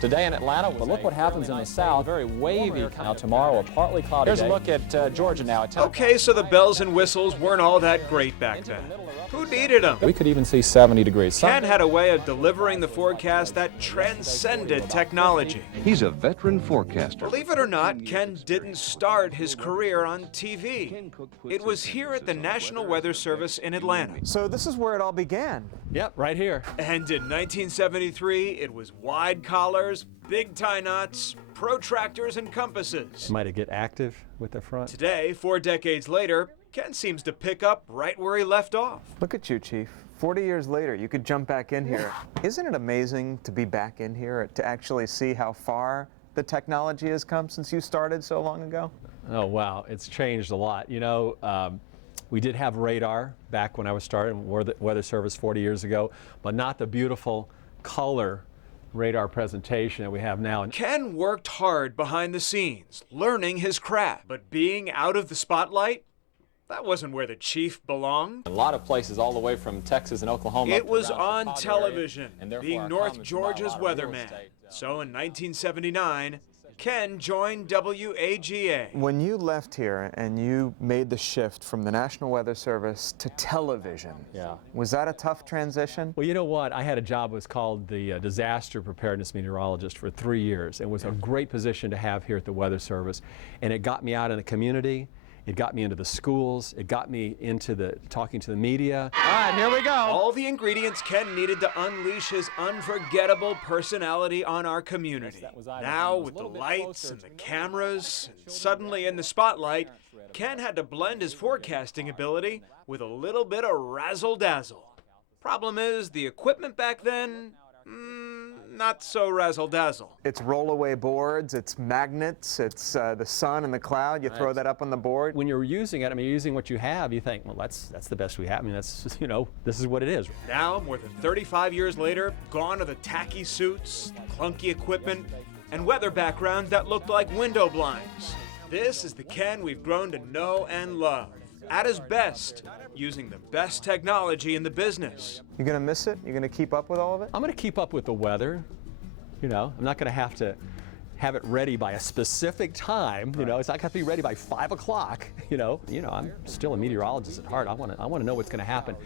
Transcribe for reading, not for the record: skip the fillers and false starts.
Today in Atlanta, but look what happens in the south. Very wavy. Now tomorrow, a partly cloudy day. Here's a look at Georgia now. Okay, so the bells and whistles weren't all that great back then. Who needed them? We could even see 70 degrees. Ken had a way of delivering the forecast that transcended technology. He's a veteran forecaster. Believe it or not, Ken didn't start his career on TV. It was here at the National Weather Service in Atlanta. So this is where it all began. Yep, right here. And in 1973, it was wide collars, big tie knots, protractors, and compasses. Might it get active with the front? Today, 4 decades later, Ken seems to pick up right where he left off. Look at you, Chief. 40 years later, you could jump back in here. Isn't it amazing to be back in here, to actually see how far the technology has come since you started so long ago? Oh, wow. It's changed a lot. You know, we did have radar back when I was starting Weather Service 40 years ago, but not the beautiful color radar presentation that we have now. Ken worked hard behind the scenes, learning his craft, but being out of the spotlight, that wasn't where the chief belonged. A lot of places all the way from Texas and Oklahoma. It was on television, being North Georgia's weatherman. So in 1979, Ken joined WAGA. When you left here and you made the shift from the National Weather Service to television, was that a tough transition? Well, you know what? I had a job that was called the Disaster Preparedness Meteorologist for 3 years. It was a great position to have here at the Weather Service, and it got me out in the community. It got me into the schools. It got me into talking to the media. All right, here we go. All the ingredients Ken needed to unleash his unforgettable personality on our community. Now, with the lights and the cameras, and suddenly in the spotlight, Ken had to blend his forecasting ability with a little bit of razzle-dazzle. Problem is, the equipment back then, not so razzle-dazzle. It's rollaway boards, it's magnets, it's the sun and the cloud. You throw that up on the board. When you're using it, I mean, you're using what you have, you think, well, that's the best we have. I mean, that's, you know, this is what it is. Now, more than 35 years later, gone are the tacky suits, clunky equipment, and weather backgrounds that looked like window blinds. This is the Ken we've grown to know and love. At his best, using the best technology in the business. You gonna miss it? You gonna keep up with all of it? I'm gonna keep up with the weather. You know, I'm not gonna have to have it ready by a specific time. You know, it's not gonna be ready by 5 o'clock. You know, I'm still a meteorologist at heart. I wanna know what's gonna happen.